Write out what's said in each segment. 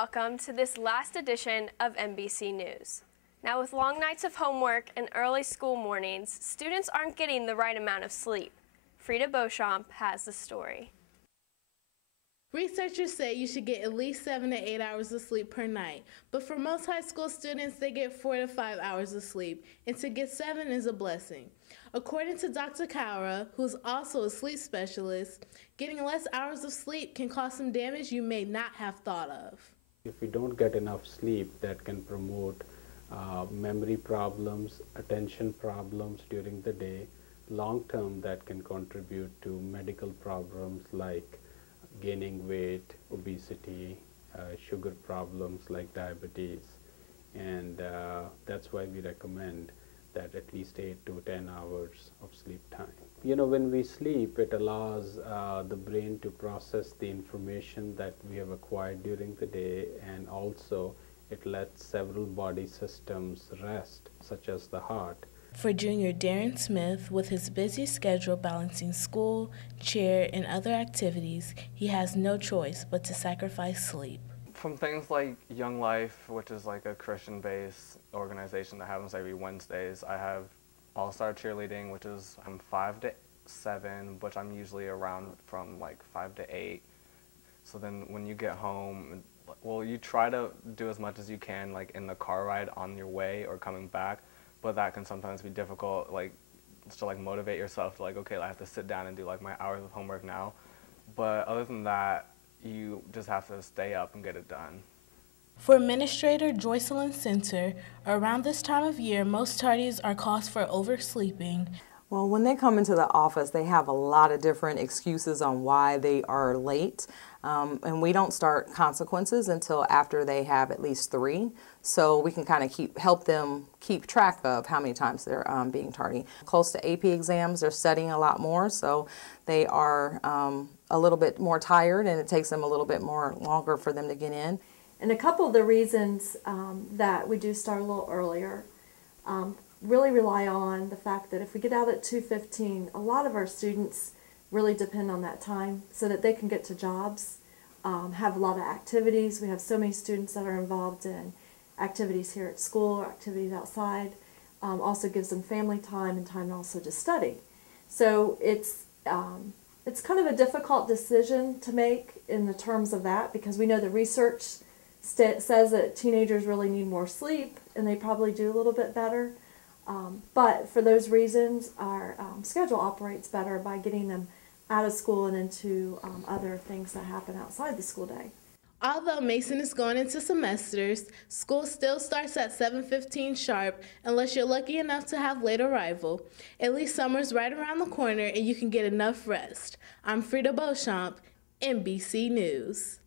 welcome to this last edition of MBC News. Now, with long nights of homework and early school mornings, students aren't getting the right amount of sleep. Frida Beauchamp has the story. Researchers say you should get at least 7 to 8 hours of sleep per night, but for most high school students, they get 4 to 5 hours of sleep, and to get 7 is a blessing. According to Dr. Kaura, who's also a sleep specialist, getting less hours of sleep can cause some damage you may not have thought of. If we don't get enough sleep, that can promote memory problems, attention problems during the day. Long term, that can contribute to medical problems like gaining weight, obesity, sugar problems like diabetes, and that's why we recommend that at least 8 to 10 hours of sleep time. You know, when we sleep, it allows the brain to process the information that we have acquired during the day, and also it lets several body systems rest, such as the heart. For junior Darren Smith, with his busy schedule balancing school, cheer, and other activities, he has no choice but to sacrifice sleep. From things like Young Life, which is like a Christian-based organization that happens every Wednesdays, I have All-Star Cheerleading, which is from 5 to 7, which I'm usually around from like 5 to 8. So then when you get home, well, you try to do as much as you can, like in the car ride on your way or coming back, but that can sometimes be difficult, like to like motivate yourself to like, okay, I have to sit down and do like my hours of homework now. But other than that, you just have to stay up and get it done. For Administrator Joycelyn Center, around this time of year, most tardies are cause for oversleeping. Well, when they come into the office, they have a lot of different excuses on why they are late. And we don't start consequences until after they have at least 3. So we can kind of help them keep track of how many times they're being tardy. Close to AP exams, they're studying a lot more, so they are a little bit more tired, and it takes them a little bit more longer for them to get in. And a couple of the reasons that we do start a little earlier really rely on the fact that if we get out at 2:15, a lot of our students really depend on that time so that they can get to jobs, have a lot of activities. We have so many students that are involved in activities here at school or activities outside. Also gives them family time and time also to study. So it's kind of a difficult decision to make in the terms of that, because we know the research says that teenagers really need more sleep, and they probably do a little bit better. But for those reasons, our schedule operates better by getting them out of school and into other things that happen outside the school day. Although Mason is going into semesters, school still starts at 7:15 sharp unless you're lucky enough to have late arrival. At least summer's right around the corner and you can get enough rest. I'm Frida Beauchamp, MBC News.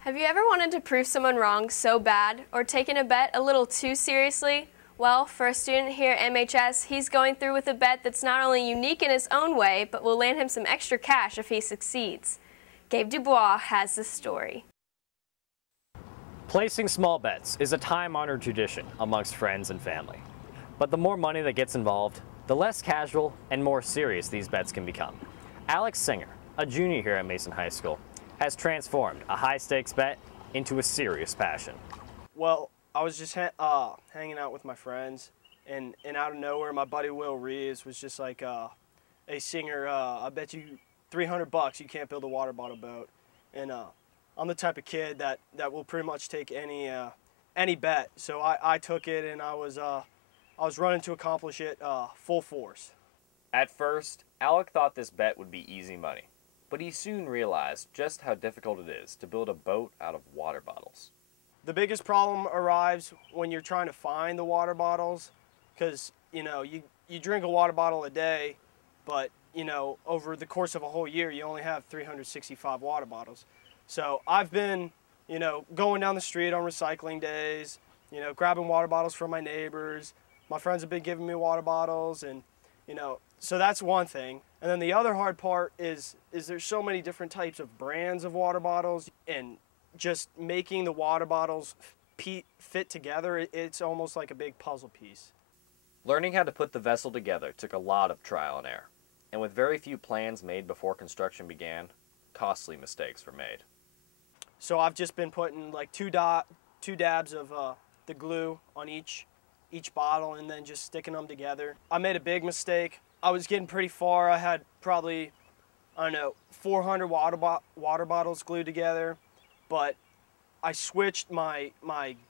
Have you ever wanted to prove someone wrong so bad, or taken a bet a little too seriously? Well, for a student here at MHS, he's going through with a bet that's not only unique in its own way, but will land him some extra cash if he succeeds. Gabe Dubois has the story. Placing small bets is a time-honored tradition amongst friends and family. But the more money that gets involved, the less casual and more serious these bets can become. Alex Singer, a junior here at Mason High School, has transformed a high-stakes bet into a serious passion. Well, I was just hanging out with my friends, and out of nowhere, my buddy Will Reeves was just like, "Hey, Singer, I bet you $300 you can't build a water bottle boat." And I'm the type of kid that will pretty much take any bet. So I took it, and I was running to accomplish it full force. At first, Alec thought this bet would be easy money, but he soon realized just how difficult it is to build a boat out of water bottles. The biggest problem arrives when you're trying to find the water bottles, because you drink a water bottle a day, but over the course of a whole year you only have 365 water bottles. So I've been going down the street on recycling days, grabbing water bottles from my neighbors. My friends have been giving me water bottles, and so that's one thing. And then the other hard part is there's so many different types of brands of water bottles, and just making the water bottles fit together, it's almost like a big puzzle piece. Learning how to put the vessel together took a lot of trial and error, and with very few plans made before construction began, costly mistakes were made. So I've just been putting like two dabs of the glue on each bottle and then just sticking them together. I made a big mistake. I was getting pretty far. I had probably, I don't know, 400 water bottles glued together, but I switched my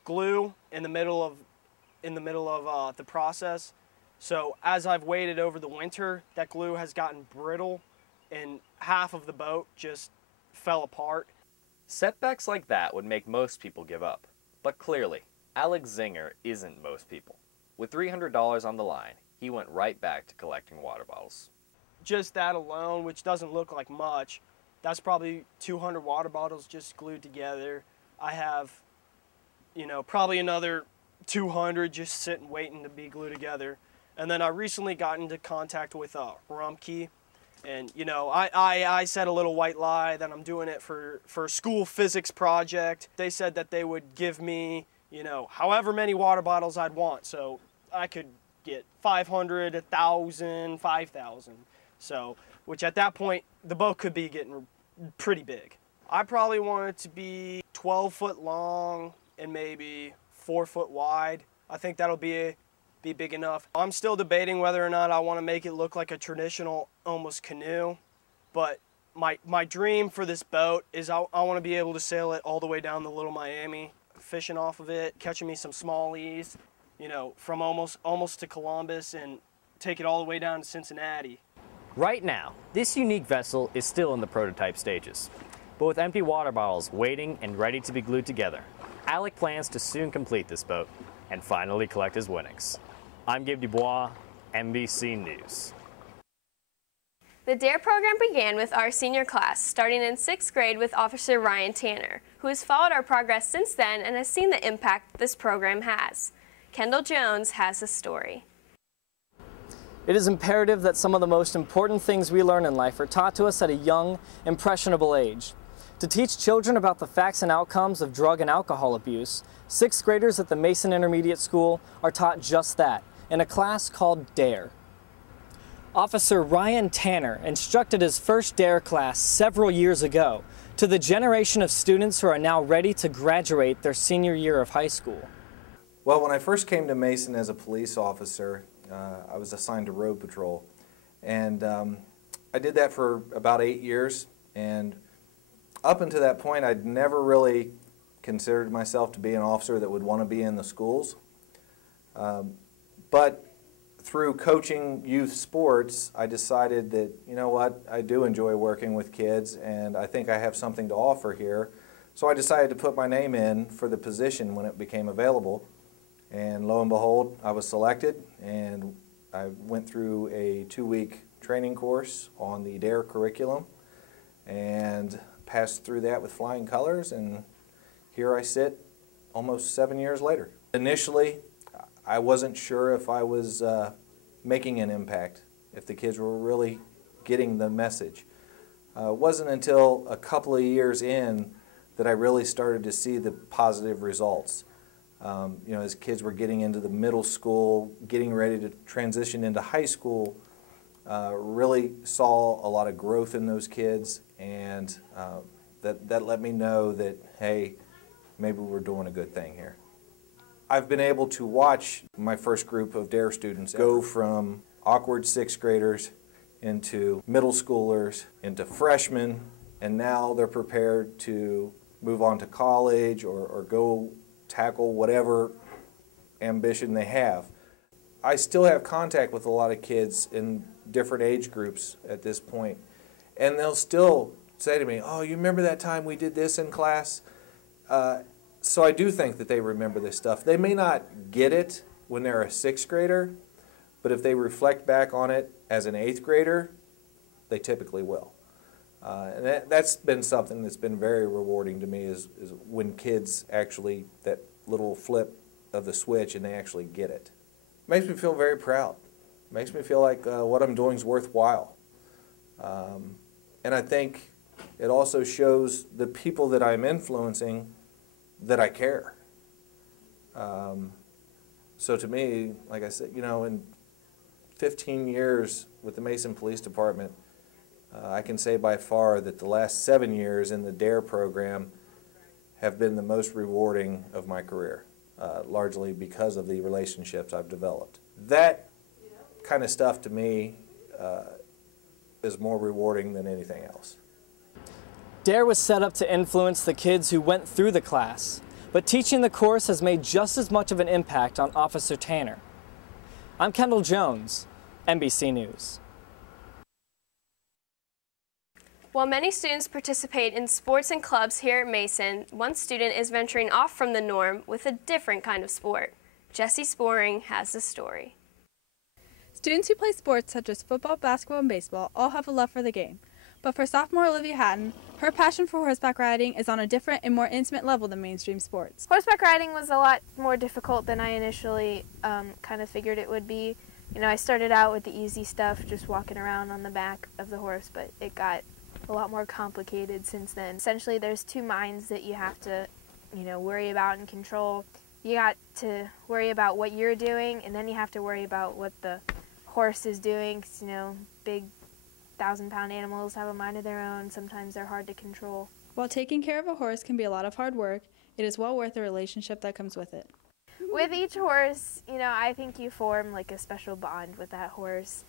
glue in the middle of the process. So as I've waited over the winter, that glue has gotten brittle and half of the boat just fell apart. Setbacks like that would make most people give up. But clearly, Alex Zinger isn't most people. With $300 on the line, he went right back to collecting water bottles. Just that alone, which doesn't look like much, that's probably 200 water bottles just glued together. I have, you know, probably another 200 just sitting waiting to be glued together. And then I recently got into contact with Rumpke. And, you know, I said a little white lie that I'm doing it for a school physics project. They said that they would give me, you know, however many water bottles I'd want. So I could get 500, 1,000, 5,000. So, which at that point, the boat could be getting pretty big. I probably want it to be 12 foot long and maybe 4 foot wide. I think that'll be big enough. I'm still debating whether or not I want to make it look like a traditional almost canoe, but my dream for this boat is I want to be able to sail it all the way down the Little Miami, fishing off of it, catching me some smallies, you know, from almost to Columbus and take it all the way down to Cincinnati. Right now, this unique vessel is still in the prototype stages. But with empty water bottles waiting and ready to be glued together, Alec plans to soon complete this boat and finally collect his winnings. I'm Gabe Dubois, MBC News. The DARE program began with our senior class, starting in 6th grade with Officer Ryan Tanner, who has followed our progress since then and has seen the impact this program has. Kendall Jones has a story. It is imperative that some of the most important things we learn in life are taught to us at a young, impressionable age. To teach children about the facts and outcomes of drug and alcohol abuse, 6th graders at the Mason Intermediate School are taught just that in a class called DARE. Officer Ryan Tanner instructed his first DARE class several years ago to the generation of students who are now ready to graduate their senior year of high school. Well, when I first came to Mason as a police officer, I was assigned to road patrol, and I did that for about 8 years, and up until that point I'd never really considered myself to be an officer that would want to be in the schools. But through coaching youth sports, I decided that, you know what, I do enjoy working with kids and I think I have something to offer here. So I decided to put my name in for the position when it became available. And lo and behold, I was selected and I went through a 2-week training course on the DARE curriculum and passed through that with flying colors, and here I sit almost 7 years later. Initially, I wasn't sure if I was making an impact, if the kids were really getting the message. It wasn't until a couple of years in that I really started to see the positive results. You know, as kids were getting into the middle school, getting ready to transition into high school, really saw a lot of growth in those kids, and that let me know that, hey, maybe we're doing a good thing here. I've been able to watch my first group of DARE students go from awkward 6th graders into middle schoolers, into freshmen, and now they're prepared to move on to college or go tackle whatever ambition they have. I still have contact with a lot of kids in different age groups at this point, and they'll still say to me, "Oh, you remember that time we did this in class?" So I do think that they remember this stuff. They may not get it when they're a 6th grader, but if they reflect back on it as an 8th grader, they typically will. And that's been something that's been very rewarding to me is when kids actually, that little flip of the switch and they actually get it. Makes me feel very proud. Makes me feel like what I'm doing is worthwhile. And I think it also shows the people that I'm influencing that I care. So to me, like I said, you know, in 15 years with the Mason Police Department, I can say by far that the last 7 years in the DARE program have been the most rewarding of my career, largely because of the relationships I've developed. That kind of stuff to me is more rewarding than anything else. DARE was set up to influence the kids who went through the class, but teaching the course has made just as much of an impact on Officer Tanner. I'm Kendall Jones, MBC News. While many students participate in sports and clubs here at Mason, one student is venturing off from the norm with a different kind of sport. Jessie Sporing has the story. Students who play sports such as football, basketball, and baseball all have a love for the game. But for sophomore Olivia Hatton, her passion for horseback riding is on a different and more intimate level than mainstream sports. Horseback riding was a lot more difficult than I initially kind of figured it would be. You know, I started out with the easy stuff, just walking around on the back of the horse, but it got a lot more complicated since then. Essentially, there's two minds that you have to, worry about and control. You got to worry about what you're doing, and then you have to worry about what the horse is doing, 'cause, big 1,000-pound animals have a mind of their own. Sometimes they're hard to control. While taking care of a horse can be a lot of hard work, it is well worth the relationship that comes with it. With each horse, I think you form like a special bond with that horse.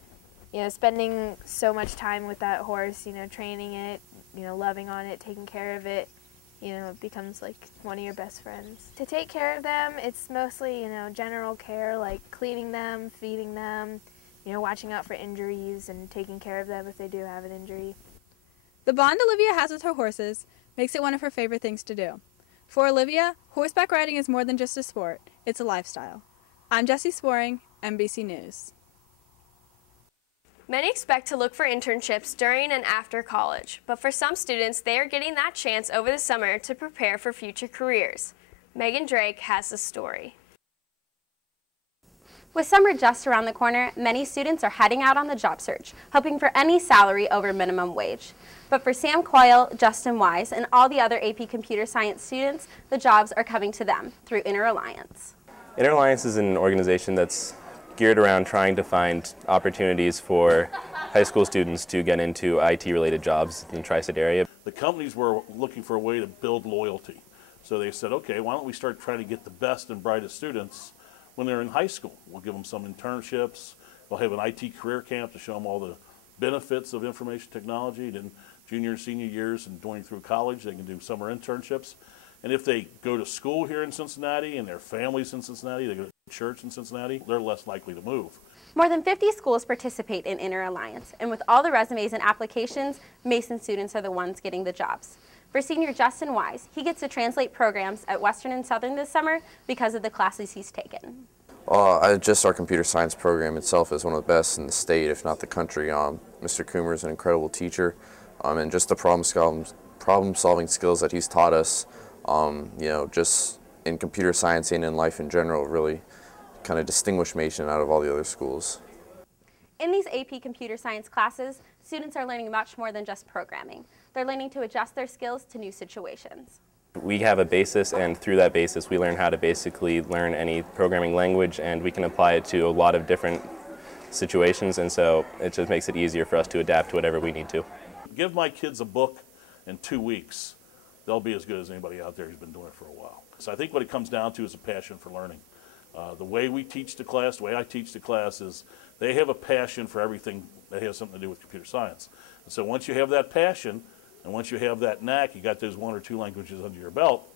Spending so much time with that horse, training it, loving on it, taking care of it, it becomes like one of your best friends. To take care of them, it's mostly, general care, like cleaning them, feeding them, watching out for injuries and taking care of them if they do have an injury. The bond Olivia has with her horses makes it one of her favorite things to do. For Olivia, horseback riding is more than just a sport, it's a lifestyle. I'm Jessie Sporing, MBC News. Many expect to look for internships during and after college, but for some students, they are getting that chance over the summer to prepare for future careers. Megan Drake has the story. With summer just around the corner, many students are heading out on the job search, hoping for any salary over minimum wage. But for Sam Coyle, Justin Wise, and all the other AP Computer Science students, the jobs are coming to them through InterAlliance. InterAlliance is an organization that's geared around trying to find opportunities for high school students to get into IT-related jobs in the Tri-State area. The companies were looking for a way to build loyalty. So they said, okay, why don't we start trying to get the best and brightest students when they're in high school. We'll give them some internships. We'll have an IT career camp to show them all the benefits of information technology. Then junior and senior years and going through college, they can do summer internships. And if they go to school here in Cincinnati and their families in Cincinnati, they go to church in Cincinnati, they're less likely to move. More than 50 schools participate in InterAlliance, and with all the resumes and applications, Mason students are the ones getting the jobs. For senior Justin Wise, he gets to translate programs at Western and Southern this summer because of the classes he's taken. Just our computer science program itself is one of the best in the state, if not the country. Mr. Coomer is an incredible teacher, and just the problem-solving skills that he's taught us, just in computer science and in life in general, really kind of distinguish Mason out of all the other schools. In these AP Computer Science classes, students are learning much more than just programming. They're learning to adjust their skills to new situations. We have a basis, and through that basis we learn how to basically learn any programming language, and we can apply it to a lot of different situations, and so it just makes it easier for us to adapt to whatever we need to. Give my kids a book in 2 weeks, they'll be as good as anybody out there who's been doing it for a while. So I think what it comes down to is a passion for learning. The way we teach the class, the way I teach the class is they have a passion for everything that has something to do with computer science. And so once you have that passion, and once you have that knack, you got those 1 or 2 languages under your belt,